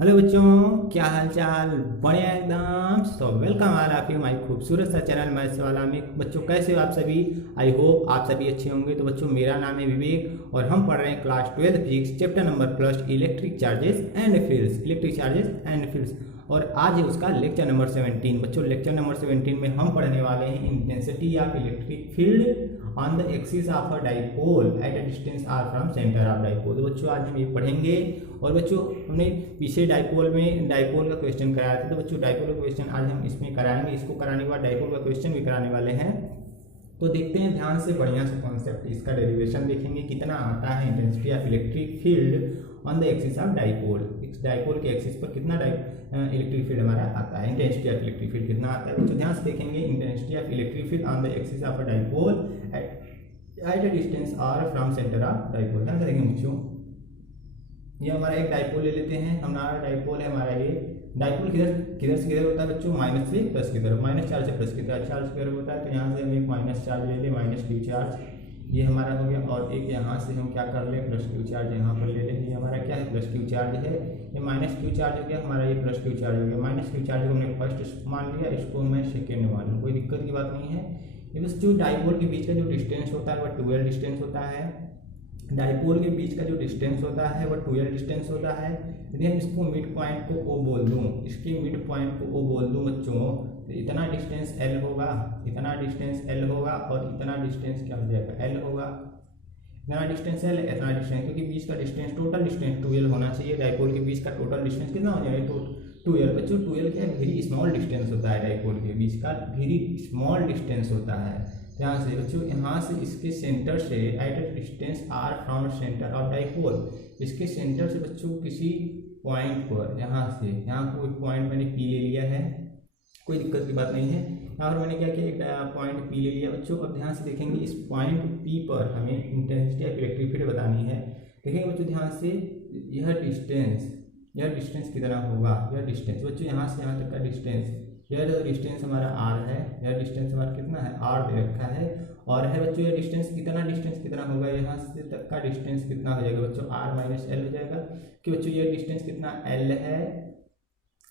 Hello बच्चों, क्या हाल चाल। बढ़िया एकदम। So welcome all of you my खूबसूरत सा चैनल मैथ्स वाला में। बच्चों कैसे हो आप सभी। आई होप आप सभी अच्छे होंगे। तो बच्चों मेरा नाम है विवेक और हम पढ़ रहे हैं class 12 physics chapter number first electric charges and fields. Electric charges and fields और आज है उसका लेक्चर नंबर 17। बच्चों लेक्चर नंबर 17 में हम पढ़ने वाले हैं intensity of electric field on the axis of a dipole at a distance R from centre of dipole. तो बच्चों आज हम ये पढ़ेंगे। और बच्चों हमने पीछे डाइपोल का क्वेश्चन कराया था। तो बच्चों डाइपोल का क्वेश्चन आज हम इसमें कराएंगे। इसको कराने के बाद डाइपोल का क्वेश्चन भी कराने वाले हैं। तो देखते हैं ध्यान से, बढ़िया से कॉन्सेप्ट इसका डेरिवेशन देखेंगे कितना आता है intensity of electric field on the axis of dipole. इस डाइपोल के एक्सिस पर कितना इलेक्ट्रिक फील्ड हमारा आता है, इंटेंसिटी ऑफ इलेक्ट्रिक फील्ड कितना आता है। तो ध्यान से देखेंगे intensity of electric field on the axis of a dipole at a distance R from centre of dipole. ध्यान से देखेंगे बच्चों, ये हमारा एक डाइपोल ले लेते हैं। हमारा डाइपोल है हमारा ये डाइपोल किधर किधर से किधर होता है बच्चों, माइनस से प्लस की तरफ, माइनस चार्ज से प्लस की तरफ चार्ज की तरफ होता है। तो यहाँ से हम एक माइनस चार्ज ले लें, माइनस क्यू चार्ज ये हमारा हो गया। और एक यहाँ से हम क्या कर लें, प्लस क्यू चार्ज यहाँ पर ले लें। ये हमारा क्या है, प्लस क्यू चार्ज है। ये माइनस क्यू चार्ज हो गया हमारा, ये प्लस क्यू चार्ज हो गया। माइनस क्यू चार्ज को हमने फर्स्ट मान लिया, इसको मैं सेकेंड मान लूँ, कोई दिक्कत की बात नहीं है। ये बस जो डाइपोल के बीच का जो डिस्टेंस होता है वह 12 डिस्टेंस होता है। डाइपोल के बीच का जो डिस्टेंस होता है वह 12 डिस्टेंस होता है। यदि हम इसको मिड पॉइंट को ओ बोल दूँ, इसके मिड पॉइंट को ओ बोल दूँ बच्चों, तो इतना डिस्टेंस एल होगा, इतना डिस्टेंस एल होगा और इतना डिस्टेंस क्या हो जाएगा, एल होगा। इतना डिस्टेंस एल, इतना डिस्टेंस, क्योंकि बीच का डिस्टेंस टोटल डिस्टेंस 12 होना चाहिए। डाइपोल के बीच का टोटल डिस्टेंस कितना हो जाएगा, 12। बच्चों 12 क्या है, वेरी स्मॉल डिस्टेंस होता है। डाइपोल के बीच का वेरी स्मॉल डिस्टेंस होता है। ध्यान से बच्चों, यहाँ से इसके सेंटर से at a distance R from centre of dipole, इसके सेंटर से बच्चों किसी पॉइंट पर, यहाँ से यहाँ को एक पॉइंट मैंने पी ले लिया है, कोई दिक्कत की बात नहीं है। यहाँ पर मैंने क्या किया, एक पॉइंट पी ले लिया बच्चों। अब ध्यान से देखेंगे, इस पॉइंट पी पर हमें इंटेंसिटी ऑफ इलेक्ट्रिक फील्ड बतानी है। देखेंगे बच्चों ध्यान से, यह डिस्टेंस कितना होगा, यह डिस्टेंस बच्चों यहाँ से यहाँ तक का डिस्टेंस, यह जो डिस्टेंस हमारा आर है, यह डिस्टेंस हमारा कितना है, आर दे रखा है। और है बच्चों यह डिस्टेंस कितना होगा, यहाँ से तक का डिस्टेंस कितना हो जाएगा बच्चों, आर माइनस एल हो जाएगा। कि बच्चों यह डिस्टेंस कितना एल है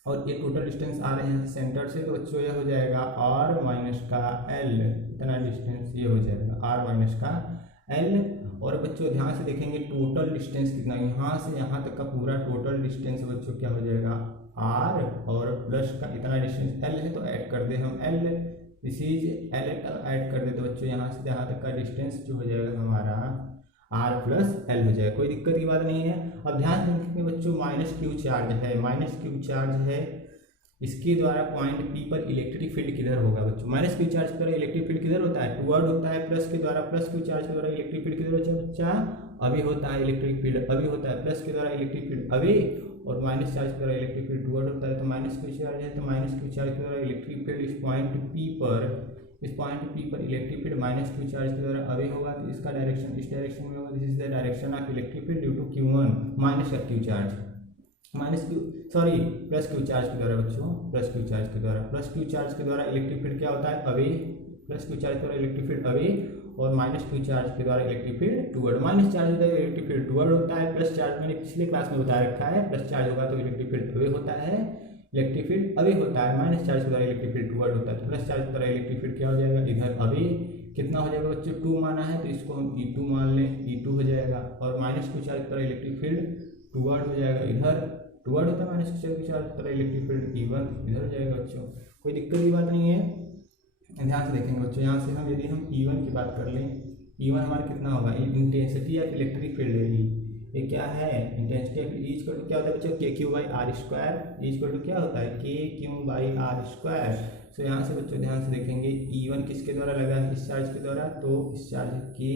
और ये टोटल डिस्टेंस आ रहे हैं सेंटर से, तो बच्चों ये हो जाएगा आर माइनस का एल, इतना डिस्टेंस ये हो जाएगा आर माइनस का एल। और बच्चों ध्यान से देखेंगे टोटल डिस्टेंस कितना, यहाँ से यहाँ तक का पूरा टोटल डिस्टेंस बच्चों क्या हो जाएगा, आर और प्लस का इतना डिस्टेंस एल है, तो ऐड कर दे हम L, this is L add कर दे। तो बच्चों यहाँ से यहाँ तक का डिस्टेंस जो हो जाएगा हमारा आर प्लस एल हो जाएगा, कोई दिक्कत की बात नहीं है। अब ध्यान रखेंगे बच्चों, माइनस क्यू चार्ज है, माइनस क्यू चार्ज है, इसके द्वारा पॉइंट पी पर इलेक्ट्रिक फील्ड किधर होगा बच्चों, माइनस क्यू चार्ज के द्वारा इलेक्ट्रिक फील्ड किधर होता है, टुवर्ड होता है। प्लस के द्वारा, प्लस क्यू चार्ज के द्वारा इलेक्ट्रिक फील्ड किधर होता है बच्चा, अभी होता है इलेक्ट्रिक फील्ड, अभी होता है। प्लस के द्वारा इलेक्ट्रिक फील्ड अभी, और माइनस चार्ज के द्वारा इलेक्ट्रिक फील्ड टुवर्ड होता है। तो माइनस क्यू चार्ज है, तो माइनस क्यू चार्ज के द्वारा इलेक्ट्रिक फील्ड इस पॉइंट पी पर, इस पॉइंट पी पर electric field minus Q charge के द्वारा अवे होगा। तो इसका डायरेक्शन इस डायरेक्शन में होगा, this is the direction of electric field due to Q1 minus का Q charge, minus Q sorry plus Q charge के द्वारा बच्चों, प्लस क्यू चार्ज के द्वारा, प्लस क्यू चार्ज के द्वारा इलेक्ट्रिक फील्ड क्या होता है, अवे। प्लस क्यू चार्ज के द्वारा इलेक्ट्रिक फील्ड अवे और माइनस क्यू चार्ज के द्वारा electric field toward. Minus charge होता है इलेक्ट्रिक फील्ड टुवर्ड होता है, प्लस चार्ज मैंने पिछले क्लास में बता रखा है, प्लस चार्ज होगा तो इलेक्ट्रिक फील्ड अवे होता है, इलेक्ट्रिक फील्ड अवे होता है। माइनस चार्ज के द्वारा इलेक्ट्रिक फील्ड टुवर्ड होता है, तो प्लस चार्ज के द्वारा इलेक्ट्रिक फील्ड क्या हो जाएगा, इधर अवे कितना हो जाएगा बच्चों, 2 माना है तो इसको हम E2 मान लें, E2 हो जाएगा। और माइनस क्यू चार्ज के द्वारा इलेक्ट्रिक फील्ड टुवर्ड हो जाएगा, इधर टुवर्ड होता है माइनस क्यू चार्ज के द्वारा इलेक्ट्रिक फील्ड E1 इधर हो जाएगा बच्चों, कोई दिक्कत की बात नहीं है। ध्यान से देखेंगे बच्चों, यहाँ से हम यदि हम E1 की बात कर लें, E1 हमारा कितना होगा, इंटेंसिटी ऑफ इलेक्ट्रिक फील्ड है, ये क्या है, intensity of E equal to क्या होता है बच्चों, K Q by R square, equal to क्या होता है, K Q by R square. तो यहाँ से बच्चों ध्यान से देखेंगे E1 किसके द्वारा लगा है, इस चार्ज के द्वारा, तो इस चार्ज के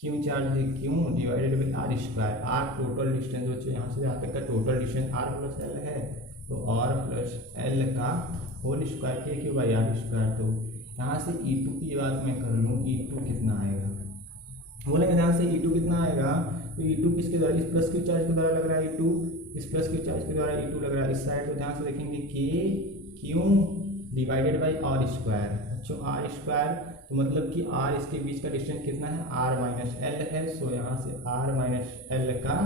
क्यू चार्ज है Q divided by R square, R total distance बच्चों यहाँ से यहाँ तक का total distance R plus L है, तो आर प्लस एल का whole square K Q by R square. तो यहाँ से E2 की बात मैं कर लूँ, E2 कितना आएगा, बोलेंगे ध्यान से E2 कितना आएगा, तो E2 किसके द्वारा, इस प्लस क्यू चार्ज के द्वारा लग रहा है E2, इस प्लस क्यू चार्ज के द्वारा E2 लग रहा है इस साइड। तो ध्यान से देखेंगे K Q divided by R square, बच्चों आर स्क्वायर, तो मतलब कि आर इसके बीच का डिस्टेंस कितना है, आर माइनस एल है। सो यहाँ से आर माइनस एल का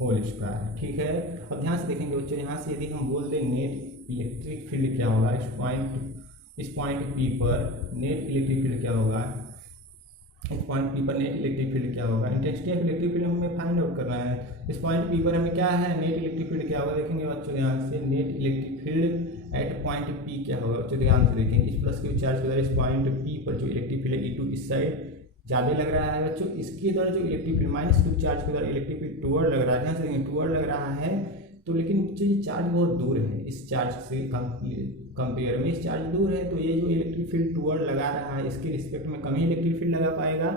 होल स्क्वायर। ठीक है, अब ध्यान से देखेंगे बच्चों, यहाँ से यदि हम बोल दें नेट इलेक्ट्रिक फील्ड क्या होगा, इस पॉइंट पी पर नेट इलेक्ट्रिक फील्ड क्या होगा, इस पॉइंट पी पर नेट इलेक्ट्रिक फील्ड क्या होगा, इंटेंसिटी ऑफ इलेक्ट्रिक फील्ड हमें फाइंड आउट करना है। इस पॉइंट पी पर हमें क्या है, नेट इलेक्ट्रिक फील्ड क्या होगा, देखेंगे बच्चों यहाँ से net electric field at point P क्या होगा बच्चों, ध्यान से देखेंगे इस प्लस क्यू चार्ज के द्वारा इस पॉइंट पी पर जो इलेक्ट्रिक फील्ड है E2 इस साइड ज़्यादा लग रहा है बच्चों, इसके द्वारा जो electric field minus Q charge के द्वारा इलेक्ट्रिक फील्ड टुवर्ड लग रहा है, ध्यान से देखेंगे टुवर्ड लग रहा है तो, लेकिन बच्चों ये चार्ज बहुत दूर है इस चार्ज से कंपेयर में, इस चार्ज दूर है तो ये जो इलेक्ट्रिक फील्ड टुवर्ड लगा रहा है इसके रिस्पेक्ट में कम ही इलेक्ट्रिक फील्ड लगा पाएगा,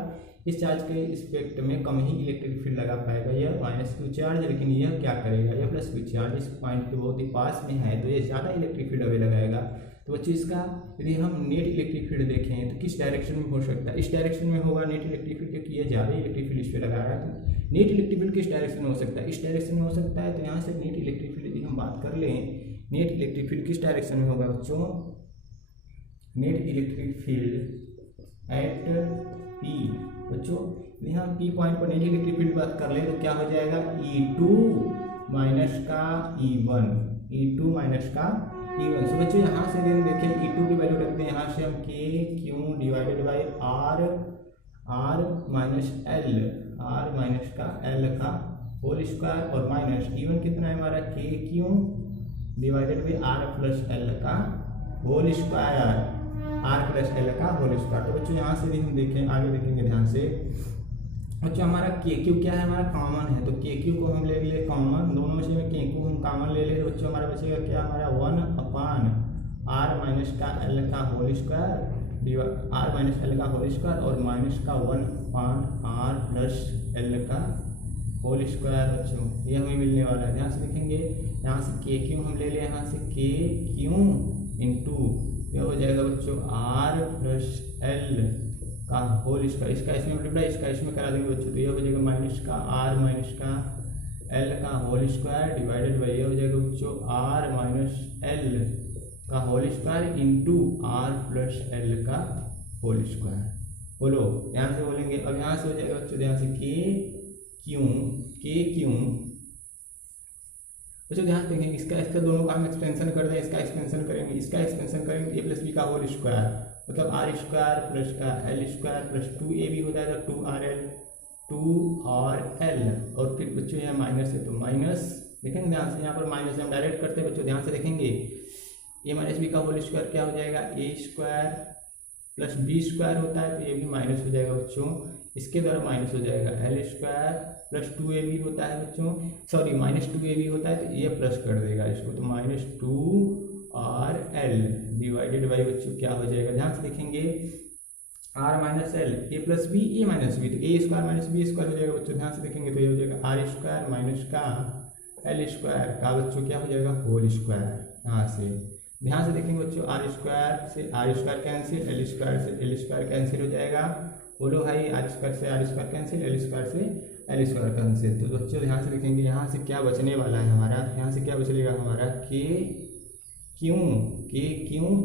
इस चार्ज के रिस्पेक्ट में कम ही इलेक्ट्रिक फील्ड लगा पाएगा यह माइनस क्यू चार्ज, लेकिन यह क्या करेगा, यह प्लस क्यू चार्ज इस पॉइंट के बहुत ही पास में है तो ये ज़्यादा इलेक्ट्रिक फील्ड अवे लगाएगा। तो बच्चों इसका यदि हम नेट इलेक्ट्रिक फील्ड देखें तो किस डायरेक्शन में हो सकता है, इस डायरेक्शन में होगा नेट इलेक्ट्रिक फील्ड, क्योंकि ये ज़्यादा इलेक्ट्रिक फील्ड इस पर लगा रहा है। तो नेट इलेक्ट्रिक फील्ड किस डायरेक्शन में हो सकता है, इस डायरेक्शन में हो सकता है। तो यहाँ से नेट इलेक्ट्रिक फील्ड यदि हम बात कर लें, नेट इलेक्ट्रिक फील्ड किस डायरेक्शन में होगा बच्चों, net electric field at P बच्चों, यहाँ पी पॉइंट पर नेट इलेक्ट्रिक फील्ड बात कर ले तो क्या हो जाएगा E2 माइनस का E1, E2 माइनस का E1। सो बच्चों यहाँ से हम देखें E2 की वैल्यू रखते हैं, यहाँ से हम K Q divided by R minus का L का होल स्क्वायर और माइनस E1 कितना है हमारा K Q divided by R plus L का whole square, R plus L का होल स्क्वायर। तो बच्चों यहाँ से भी हम देखें, आगे देखेंगे ध्यान से बच्चों, हमारा KQ क्या है, हमारा कॉमन है तो KQ को हम ले लिए कॉमन, दोनों से में KQ हम कॉमन ले ले तो बच्चों हमारा बचेगा क्या, हमारा 1/R माइनस का L का whole square, R minus L का होल स्क्वायर और माइनस का 1/R प्लस L का होल स्क्वायर। बच्चों ये हमें मिलने वाला है, ध्यान से देखेंगे यहाँ से KQ हम ले लें, यहाँ से KQ इंटू यह हो जाएगा बच्चों R प्लस L का होल स्क्वायर, इसका इसमें मल्टीप्लाई इसका इसमें करा देंगे बच्चों, तो यह हो जाएगा माइनस का R माइनस का L का होल स्क्वायर डिवाइडेड बाई यह हो जाएगा बच्चों R माइनस L का whole square into R plus L का होल स्क्वायर। बोलो यहाँ से बोलेंगे, अब यहाँ से हो जाएगा बच्चों यहाँ से K Q बच्चों ध्यान देंगे, इसका दोनों का हम एक्सपेंशन कर दें, इसका एक्सपेंशन करेंगे, इसका एक्सपेंशन करेंगे ए प्लस बी का होल स्क्वायर, मतलब R स्क्वायर प्लस का L स्क्वायर प्लस 2AB हो जाएगा 2RL और फिर बच्चों यहाँ माइनस है तो माइनस, देखेंगे ध्यान से यहाँ पर माइनस हम डायरेक्ट करते हैं बच्चों, ध्यान से देखेंगे ए माइनस बी का होल स्क्वायर क्या हो जाएगा, A square plus B square होता है तो ये भी माइनस हो जाएगा बच्चों, इसके द्वारा माइनस हो जाएगा L स्क्वायर प्लस 2AB होता है बच्चों, सॉरी माइनस 2AB होता है तो ये प्लस कर देगा इसको, तो माइनस 2RL डिवाइडेड बाई बच्चों क्या हो जाएगा, ध्यान से देखेंगे R minus L A plus B A minus B, तो A square minus B square हो जाएगा बच्चों, ध्यान से देखेंगे तो ये हो जाएगा R स्क्वायर माइनस का L स्क्वायर का बच्चों क्या हो जाएगा होल स्क्वायर। यहाँ से ध्यान से देखेंगे बच्चों, R स्क्वायर से R square cancel, L square से L स्क्वायर कैंसिल हो जाएगा, बोलो भाई R स्क्वायर से R square cancel, L square से L स्क्वायर कैंसिल। तो बच्चों ध्यान से देखेंगे यहाँ से क्या बचने वाला है हमारा, यहाँ से क्या बचेगा हमारा K Q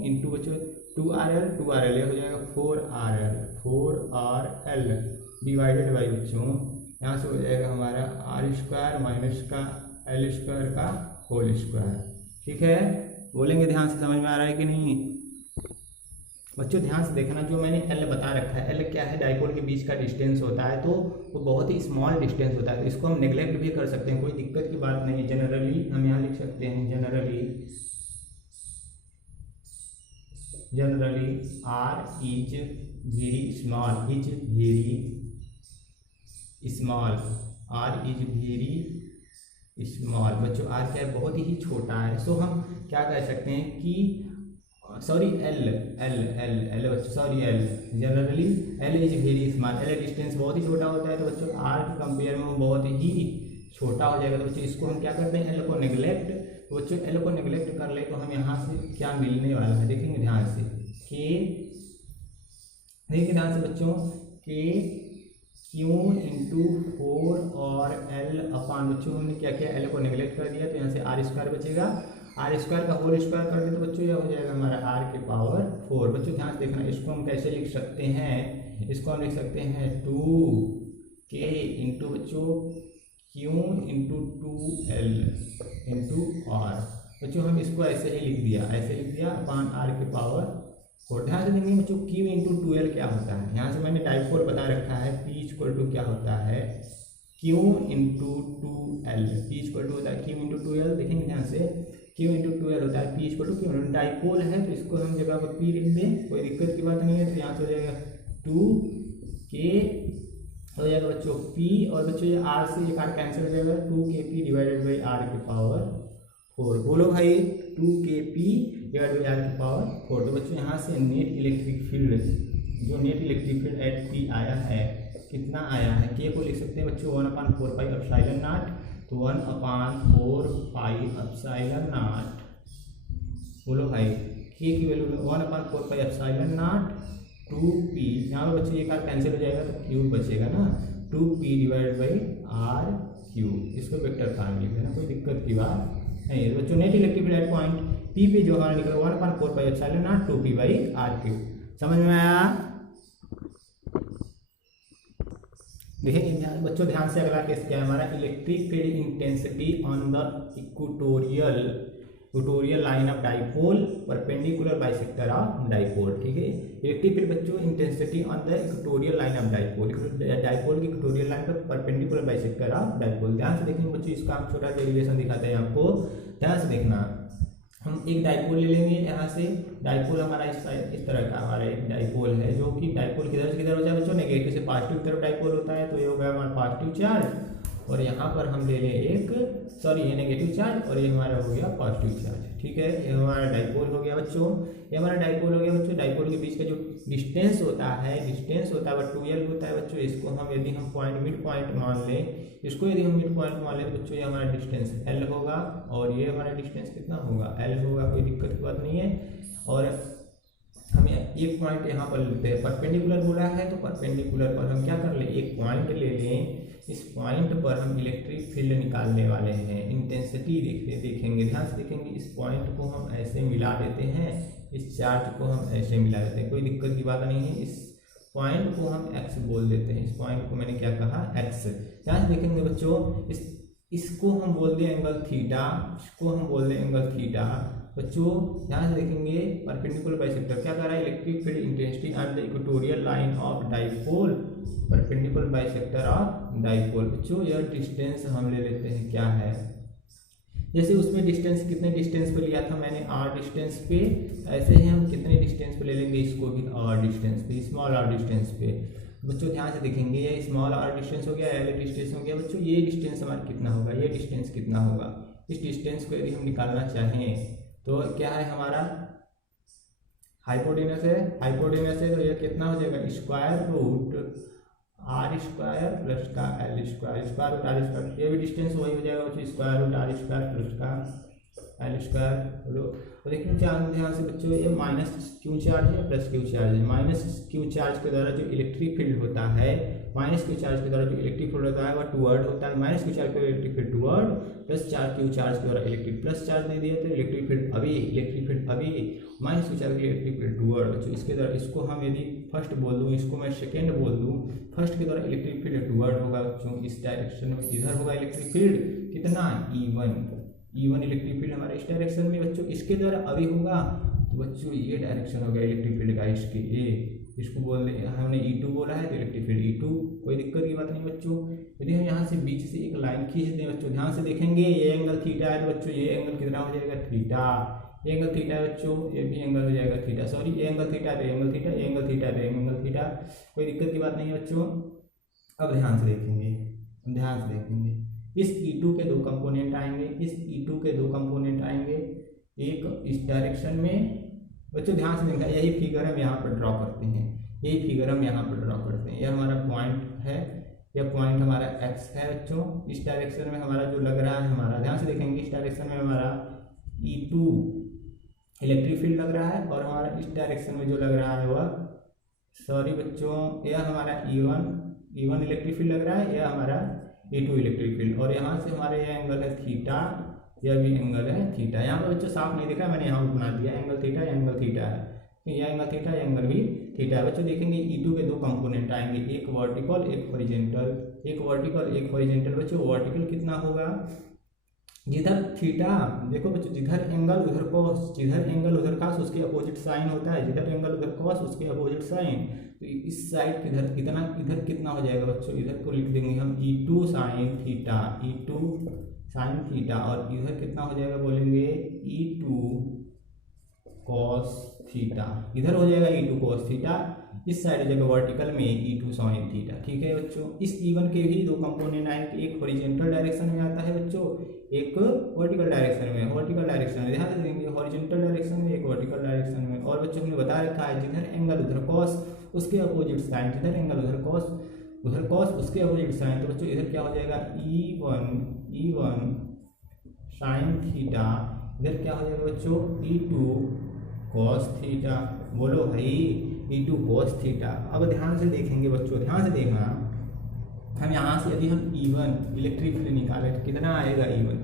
इंटू बच्चों 2RL हो जाएगा 4RL डिवाइडेड बाई बच्चों यहाँ से हो जाएगा हमारा R स्क्वायर माइनस का L स्क्वायर का होल स्क्वायर। ठीक है, बोलेंगे ध्यान से, समझ में आ रहा है कि नहीं बच्चों, ध्यान से देखना, जो मैंने L बता रखा है, L क्या है, डाइपोल के बीच का डिस्टेंस होता है तो वो बहुत ही स्मॉल डिस्टेंस होता है, तो इसको हम नेग्लेक्ट भी कर सकते हैं, कोई दिक्कत की बात नहीं है। जनरली हम यहाँ लिख सकते हैं generally R is very small, R is very small बच्चों, R क्या है बहुत ही छोटा है। सो हम क्या कह सकते हैं कि सॉरी L बच्चों, sorry L generally L is very small, L distance बहुत ही छोटा होता है तो बच्चों R के कंपेयर में वो बहुत ही छोटा हो जाएगा। तो बच्चों इसको हम क्या करते हैं, L को नेग्लेक्ट, तो बच्चों L को नेग्लेक्ट कर ले तो हम यहाँ से क्या मिलने वाला है, देखेंगे ध्यान से देखिए ध्यान से बच्चों, K Q इंटू 4 और L अपान बच्चों हमने क्या किया, L को नेग्लेक्ट कर दिया तो यहाँ से R स्क्वायर बचेगा, R स्क्वायर का होल स्क्वायर कर दे तो बच्चों यह हो जाएगा हमारा R के पावर 4। बच्चों ध्यान से देखना, इसको हम कैसे लिख सकते हैं, इसको हम लिख सकते हैं 2K इंटू बच्चों Q into 2L into R। बच्चों हम इसको ऐसे ही लिख दिया, ऐसे लिख दिया अपान R के पावर 4। ध्यान से देखेंगे बच्चों Q इंटू 2L क्या होता है, यहाँ से मैंने डाइपोल बता रखा है P इक्वल टू क्या होता है Q into 2L। P equal to होता है Q इंटू 2L। देखेंगे ध्यान से Q इंटू 2L होता है P equal to Q। Dipole है तो इसको हम जगह पर P लिख दें, कोई दिक्कत की बात नहीं है। तो यहाँ से हो जाएगा 2K हो जाएगा बच्चों P, और बच्चों ये R से एक R कैंसिल हो जाएगा, 2KP डिवाइडेड बाई R के पावर 4। बोलो भाई 2KP डिवाइडेड बाई R के पावर 4। तो बच्चों यहाँ से नेट इलेक्ट्रिक फील्ड, जो net electric field at P आया है कितना आया है, K को लिख सकते हैं बच्चों 1/4 पाई एप्सिलॉन नॉट। तो 1/4 पाई एप्सिलॉन नॉट, बोलो भाई K की value 1/4 pi epsilon not 2P। यहाँ पर बच्चों ये कार कैंसिल हो जाएगा तो क्यूब बचेगा ना, 2P divide by R cube. इसको वेक्टर फॉर्म लिख देना, कोई दिक्कत की बात नहीं। तो बच्चों net electric field at point P पे जो हमारा निकला 1/4 pi epsilon not 2P by R cube. समझ में आया? देखिए बच्चों ध्यान से, अगला केस क्या है हमारा, electric field intensity on the equatorial line of dipole perpendicular bisector of dipole. ठीक है, इलेक्ट्रिक फील्ड बच्चों intensity on the equatorial line of dipole, dipole की इक्वेटोरियल लाइन पर परपेंडिकुलर बाइसेक्टर ऑफ डाइपोल। ध्यान से देखेंगे बच्चों, इसका हम छोटा डेरिवेशन दिखाते हैं आपको, ध्यान से देखना। हम एक डाइपोल ले लेंगे, यहाँ से डाइपोल हमारा इस तरह का हमारा एक डाइपोल है, जो कि डाइपोल किधर से किधर हो जाए बच्चों, नेगेटिव से पॉजिटिव की तरफ डाइपोल होता है। तो ये हो गया हमारा पॉजिटिव चार्ज, और यहाँ पर हम ले लें एक, सॉरी ये नेगेटिव चार्ज और ये हमारा हो गया पॉजिटिव चार्ज। ठीक है, ये हमारा डाइपोल हो गया बच्चों, ये हमारा डाइपोल हो गया बच्चों। डाइपोल के बीच का जो डिस्टेंस होता है वह 2L होता है बच्चों। इसको हम यदि हम पॉइंट मिड पॉइंट मान लें, इसको यदि हम मिड पॉइंट मान लें तो बच्चों ये हमारा डिस्टेंस L होगा, और ये हमारा डिस्टेंस कितना होगा L होगा, कोई दिक्कत की बात नहीं है। और हम एक पॉइंट यहाँ पर लेते हैं, परपेंडिकुलर बोला है तो परपेंडिकुलर पर हम क्या कर ले, एक पॉइंट ले लें। इस पॉइंट पर हम इलेक्ट्रिक फील्ड निकालने वाले हैं, इंटेंसिटी देखेंगे, ध्यान से देखेंगे। इस पॉइंट को हम ऐसे मिला देते हैं, इस चार्ज को हम ऐसे मिला देते हैं, कोई दिक्कत की बात नहीं है। इस पॉइंट को हम x बोल देते हैं, इस पॉइंट को मैंने क्या कहा x। ध्यान से देखेंगे बच्चों, इसको हम बोल दें एंगल थीटा, इसको हम बोल दें एंगल थीटा बच्चों। ध्यान से देखेंगे परपेंडिकुलर बाइसेक्टर क्या कर रहा है, electric field intensity on the equatorial line of dipole perpendicular bisector of dipole. बच्चों यह डिस्टेंस हम ले लेते हैं क्या है, जैसे उसमें डिस्टेंस कितने डिस्टेंस पे लिया था मैंने, r डिस्टेंस पे, ऐसे ही हम कितने डिस्टेंस पे ले लेंगे इसको भी, r डिस्टेंस पे, स्मॉल r डिस्टेंस पे। बच्चों ध्यान से देखेंगे, ये स्मॉल r डिस्टेंस हो गया, L डिस्टेंस हो गया बच्चों। ये डिस्टेंस हमारा कितना होगा, ये डिस्टेंस कितना होगा। इस डिस्टेंस को यदि हम निकालना चाहें तो क्या है हमारा, हाइपोटेनस है तो ये कितना हो जाएगा, square root r square plus का L square, square root r square. ये भी डिस्टेंस वही हो जाएगा बच्चों, square root r square plus का L स्क्वायर। और देखिए ध्यान से बच्चों, ये माइनस क्यू चार्ज है प्लस क्यू चार्ज है। माइनस क्यू चार्ज के द्वारा जो इलेक्ट्रिक फील्ड होता है, माइनस क्यू चार्ज के द्वारा जो इलेक्ट्रिक फील्ड होता है वह टुवर्ड होता है, माइनस क्यू चार्ज के electric field toward, plus Q charge के द्वारा इलेक्ट्रिक प्लस चार्ज दे दिया तो इलेक्ट्रिक फील्ड अभी, माइनस क्यू चार्ज के इलेक्ट्रिक फील्ड टुवर्ड। बच्चों इसके द्वारा, इसको हम यदि फर्स्ट बोल दूँ, इसको मैं सेकेंड बोल दूँ, फर्स्ट के द्वारा इलेक्ट्रिक फील्ड टुवर्ड होगा बच्चों, इस डायरेक्शन में इधर होगा इलेक्ट्रिक फील्ड कितना, E1 इलेक्ट्रिक फील्ड हमारे इस डायरेक्शन में बच्चों। इसके द्वारा अभी होगा तो बच्चों ये डायरेक्शन हो गया इलेक्ट्रिक फील्ड का, इसके इसको बोल दें, हमने E2 बोला है तो इलेक्ट्रिक फील्ड E2, कोई दिक्कत की बात नहीं बच्चों। यदि हम यहाँ से बीच से एक लाइन खींच दें बच्चों, ध्यान से देखेंगे, ये एंगल थीटा है तो बच्चों ये एंगल कितना हो जाएगा, थीटा। ये एंगल थीटा है बच्चों, ये भी एंगल हो जाएगा थीटा, सॉरी ये एंगल थीटा है, एंगल थीटा, ये एंगल थीटा है, एंगल थीटा, कोई दिक्कत की बात नहीं है बच्चों। अब ध्यान से देखेंगे, इस E2 के दो कंपोनेंट आएंगे, एक इस डायरेक्शन में बच्चों, ध्यान से देखना, यही फिगर हम यहाँ पर ड्रॉ करते हैं, यह हमारा पॉइंट है, यह पॉइंट हमारा x है बच्चों। इस डायरेक्शन में हमारा जो लग रहा है हमारा, ध्यान से देखेंगे, इस डायरेक्शन में हमारा E2 इलेक्ट्रिक फील्ड लग रहा है, और हमारा इस डायरेक्शन में जो लग रहा है वह, सॉरी बच्चों, यह हमारा E1 इलेक्ट्रिक फील्ड लग रहा है, यह हमारा E2 इलेक्ट्रिक फील्ड, और यहाँ से हमारे यह एंगल है थीटा, यह भी एंगल है थीटा। यहाँ पर बच्चों साफ नहीं दिखा, मैंने यहाँ बना दिया एंगल थीटा है, यह एंगल थीटा, यह एंगल भी थीटा है बच्चों। देखेंगे E2 के दो कंपोनेंट आएंगे, एक वर्टिकल एक हॉरिजॉन्टल, एक वर्टिकल एक हॉरिजॉन्टल। बच्चों वर्टिकल कितना होगा, जिधर थीटा, देखो बच्चों जिधर एंगल उधर कॉस, जिधर एंगल उधर कॉस उसके अपोजिट साइन होता है, जिधर एंगल उधर कॉस उसके अपोजिट साइन। तो इस साइड किधर इतना, इधर कितना हो जाएगा बच्चों, इधर को लिख देंगे हम E2 sine theta, E2 sine theta, और इधर कितना हो जाएगा बोलेंगे E2 कॉस थीटा, इधर हो जाएगा E2 कॉस थीटा, इस साइड हो जाएगा वर्टिकल में E2 साइन थीटा। ठीक है बच्चों, इस E1 के भी दो कंपोनेंट आए, एक हॉरिजॉन्टल डायरेक्शन में आता है बच्चों, एक वर्टिकल डायरेक्शन में। वर्टिकल डायरेक्शन में ध्यान देंगे, हॉरिजॉन्टल डायरेक्शन में, एक वर्टिकल डायरेक्शन में। और बच्चों हमने बता रखा है जिधर एंगल उधर कॉस उसके अपोजिट साइन, जिधर एंगल उधर कॉस उसके अपोजिट साइन। तो बच्चों इधर क्या हो जाएगा E1 साइन थीटा, इधर क्या हो जाएगा बच्चों E2 कॉस थीटा। बोलो भाई E2 कॉस थीटा। अब ध्यान से देखेंगे बच्चों, ध्यान से देखना, हम यहाँ से यदि हम E1 इलेक्ट्रिक फील्ड निकालें तो कितना आएगा E1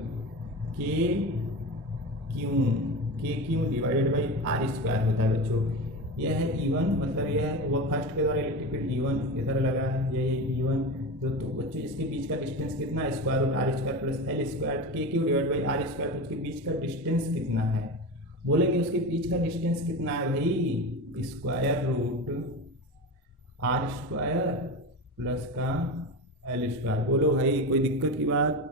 K Q divided by R square होता है बच्चों। यह है E1, मतलब यह है वो फर्स्ट के द्वारा इलेक्ट्रिक फील्ड E1 इधर लगा है, यही E1। तो बच्चों इसके बीच का डिस्टेंस कितना है, square root R square plus L square, K Q divide by R square. तो उसके बीच का डिस्टेंस कितना है, बोलेंगे उसके बीच का डिस्टेंस कितना है भाई, square root R square plus का एल स्क्वायर। बोलो भाई कोई दिक्कत की बात,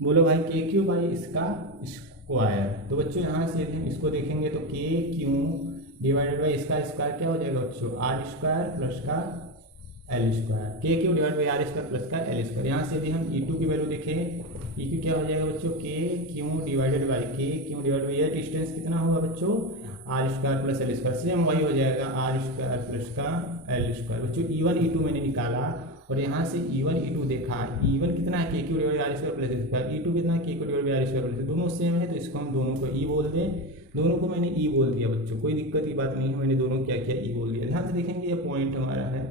बोलो भाई के क्यू बाई इसका स्क्वायर। तो बच्चों यहाँ से यदि हम इसको देखेंगे तो के क्यू डिवाइडेड बाई इसका स्क्वायर क्या हो जाएगा बच्चों, आर स्क्वायर प्लस का L square, K Q divide by R square plus का एल स्क्वायर। यहाँ से यदि हम E2 की वैल्यू देखें, E2 क्या हो जाएगा बच्चों, के क्यू डिवाइडेड बाई यह डिस्टेंस कितना होगा बच्चों, R square plus L square, same वही हो जाएगा आर स्क्वायर प्लस का एल स्क्वायर। बच्चों E1 E2 मैंने निकाला और यहाँ से E1 E2 देखा, E1 कितना है K Q divide R square plus L square, E2 कितना है K Q divide R square plus, दोनों सेम है तो इसको हम दोनों को E बोल दें। दोनों को मैंने E बोल दिया बच्चों, कोई दिक्कत की बात नहीं है, मैंने दोनों क्या किया E बोल दिया। ध्यान से देखेंगे ये पॉइंट हमारा है,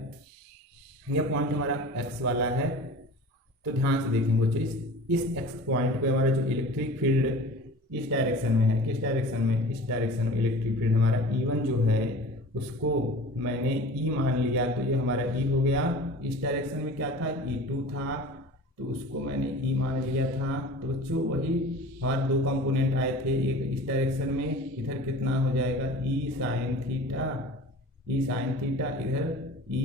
यह पॉइंट हमारा x वाला है। तो ध्यान से देखेंगे बच्चों इस x पॉइंट पे हमारा जो इलेक्ट्रिक फील्ड इस डायरेक्शन में है, किस डायरेक्शन में, इस डायरेक्शन में इलेक्ट्रिक फील्ड हमारा E1 जो है उसको मैंने E मान लिया, तो ये हमारा E हो गया। इस डायरेक्शन में क्या था, E2 था, तो उसको मैंने E मान लिया था। तो बच्चों वही हमारे दो कंपोनेंट आए थे, एक इस डायरेक्शन में, इधर कितना हो जाएगा E साइन थीटा, इधर E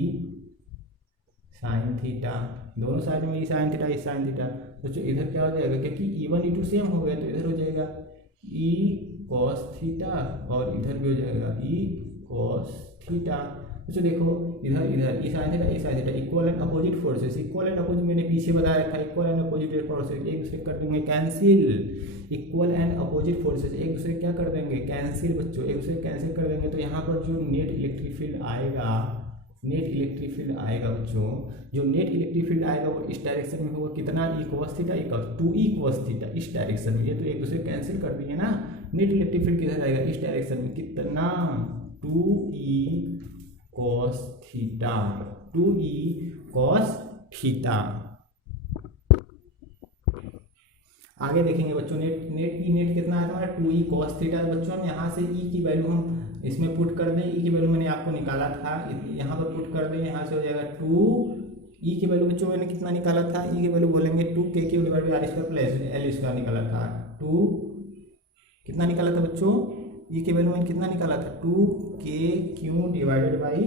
साइन थीटा, दोनों साइड में E साइन थीटा, इस साइन थीटा। बच्चों इधर क्या हो जाएगा, क्योंकि E1 E2 सेम हो गया तो इधर हो जाएगा E कॉस थीटा और इधर भी हो जाएगा E कॉस थीटा। बच्चों देखो इधर E sine theta equal and opposite forces, equal and opposite मैंने पीछे बता रखा है, इक्वल एंड अपोजिट फोर्सेस एक दूसरे कर देंगे cancel, equal and opposite forces एक दूसरे क्या कर देंगे कैंसिल। बच्चों एक दूसरे कैंसिल कर देंगे तो यहाँ पर जो नेट इलेक्ट्रिक फील्ड आएगा बच्चों, जो नेट इलेक्ट्रिक फील्ड आएगा वो इस डायरेक्शन में होगा, कितना E cos theta, 2E cos theta, इस डायरेक्शन में। ये तो एक दूसरे कैंसिल कर दिए ना, नेट इलेक्ट्रिक फील्ड किधर आएगा, इस डायरेक्शन में, कितना 2E cos theta, 2E cos theta. आगे देखेंगे बच्चों नेट कितना है हमारा 2E cos थीटा। बच्चों हम यहाँ से E की वैल्यू हम इसमें पुट कर दें, E की वैल्यू मैंने आपको निकाला था, यहाँ पर पुट कर दें, यहाँ से हो जाएगा 2E की वैल्यू बच्चों मैंने कितना निकाला था, E की वैल्यू बोलेंगे 2 K Q divide by R square plus L square निकाला था, 2 कितना निकाला था बच्चों, E की वैल्यू मैंने कितना निकाला था 2 K Q divided by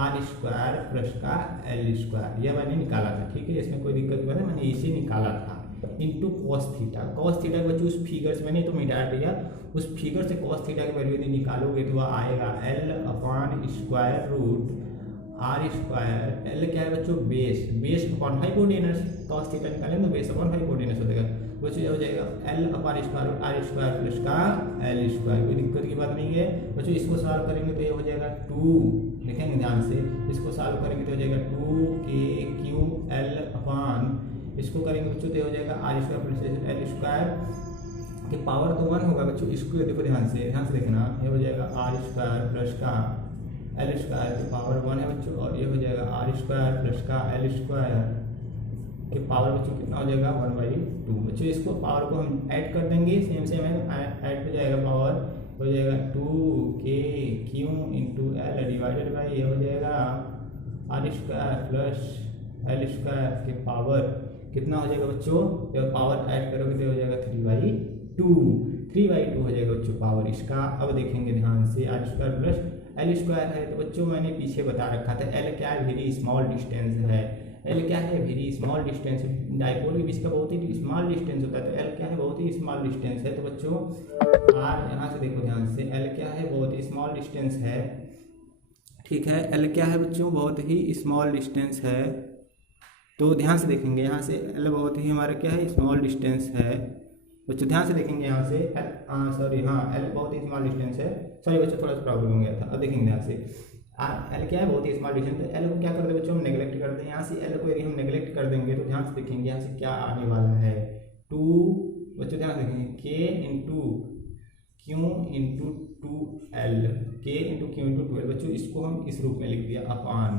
R square plus का एल स्क्वायर, यह मैंने निकाला था। ठीक है, इसमें कोई दिक्कत नहीं है, मैंने इसे निकाला था इंटू कॉस थीटा के बच्चों उस फिगर से मैंने तो मिटा दिया, उस फिगर से कॉस थीटा की वैल्यू यदि निकालोगे तो वह आएगा L upon square root R square, L क्या है बच्चों base upon hypotenuse, cos theta निकालेंगे तो बेस अपॉन हाइपोटेनस हो जाएगा, बच्चों हो जाएगा L upon square root R square plus का एल स्क्वायर, कोई दिक्कत की बात नहीं है बच्चों। इसको सॉल्व करेंगे तो ये हो जाएगा 2, देखेंगे ध्यान से, इसको सॉल्व करेंगे तो हो जाएगा 2 के क्यू एल अपॉन, इसको करेंगे बच्चों तो हो जाएगा R square plus L square की पावर तो 1 होगा बच्चों। इसको देखो ध्यान से देखना, ये हो जाएगा आर स्क्वायर प्लस का एल स्क्वायर की पावर 1 है बच्चों, और ये हो जाएगा आर स्क्वायर प्लस का एल स्क्वायर की पावर बच्चों कितना हो जाएगा 1/2 बच्चों। इसको पावर को हम ऐड कर देंगे, सेम है, ऐड हो जाएगा, पावर हो जाएगा 2 K Q into L divided by ये हो जाएगा R square plus L square के पावर कितना हो जाएगा बच्चों, जब पावर ऐड करोगे तो हो जाएगा 3/2 3/2 हो जाएगा बच्चों पावर इसका। अब देखेंगे ध्यान से, R square plus L square है तो बच्चों मैंने पीछे बता रखा था एल क्या है, वेरी स्मॉल डिस्टेंस है। एल क्या है, वेरी स्मॉल डिस्टेंस, डायपोल के बीच का बहुत ही स्मॉल डिस्टेंस होता है, तो एल क्या है, बहुत ही स्मॉल डिस्टेंस है। तो बच्चों आर यहाँ से देखो ध्यान से, एल क्या है, बहुत ही स्मॉल डिस्टेंस है, ठीक है। एल क्या है बच्चों, बहुत ही स्मॉल डिस्टेंस है। तो ध्यान से देखेंगे यहाँ से एल बहुत ही हमारा क्या है, स्मॉल डिस्टेंस है बच्चों। ध्यान से देखेंगे यहाँ से सॉरी हाँ एल बहुत ही स्मॉल डिस्टेंस है, सॉरी बच्चों थोड़ा सा प्रॉब्लम हो गया था। अब देखेंगे ध्यान से एल क्या है, बहुत ही स्मॉल डिस्टेंस, तो एल को क्या करते हैं बच्चों, हम नेग्लेक्ट करते हैं। यहाँ से एल को यदि हम नेग्लेक्ट कर देंगे तो ध्यान से देखेंगे यहाँ से क्या आने वाला है, 2 बच्चों ध्यान से देखेंगे के इंटू क्यू इंटू 2l, के इंटू क्यू इंटू 2l बच्चों, इसको हम इस रूप में लिख दिया अपान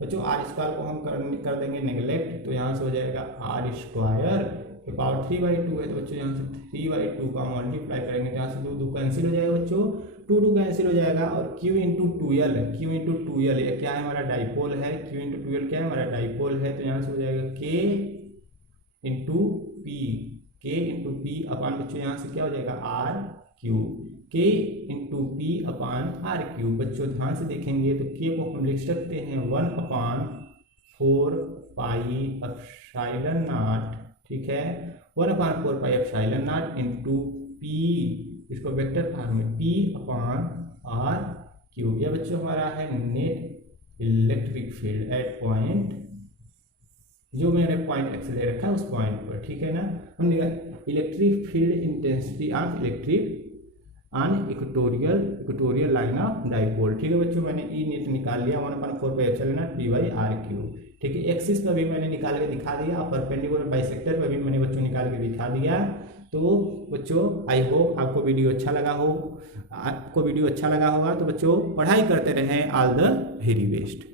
बच्चों। आर स्क्वायर को हम कर देंगे नेग्लेक्ट, तो यहाँ से हो जाएगा आर स्क्वायर के पावर 3/2 है, तो बच्चों यहाँ से 3/2 का मल्टीप्लाई करेंगे तो यहाँ से 2 कैंसिल हो जाएगा बच्चों, 2 कैंसिल हो जाएगा। और Q इंटू 2l ये क्या है, हमारा डाइपोल है, Q इंटू 2l क्या है, हमारा डाइपोल है। तो यहाँ से हो जाएगा K इंटू P अपान बच्चों यहाँ से क्या हो जाएगा R Q, K into P upon R Q. बच्चों ध्यान से देखेंगे तो K को हम लिख सकते हैं 1/4 पाई एप्सिलॉन नॉट, ठीक है, 1/4 pi epsilon not into P, इसको वेक्टर फॉर्म में P अपान आर क्यू। यह बच्चों हमारा है net electric field at point, जो मैंने पॉइंट एक्स दे रखा है उस पॉइंट पर, ठीक है ना। हम electric field intensity of electric on equatorial line of dipole, ठीक है बच्चों। मैंने ई नेट निकाल लिया 1/4 पाई एप्सिलॉन नॉट P/r/q, ठीक है। एक्सिस पर भी मैंने निकाल के दिखा दिया और परपेंडिकुलर बाइसेक्टर पर भी मैंने बच्चों निकाल के दिखा दिया। तो बच्चों आई होप आपको वीडियो अच्छा लगा हो, आपको वीडियो अच्छा लगा होगा तो बच्चों पढ़ाई करते रहें। All the very best.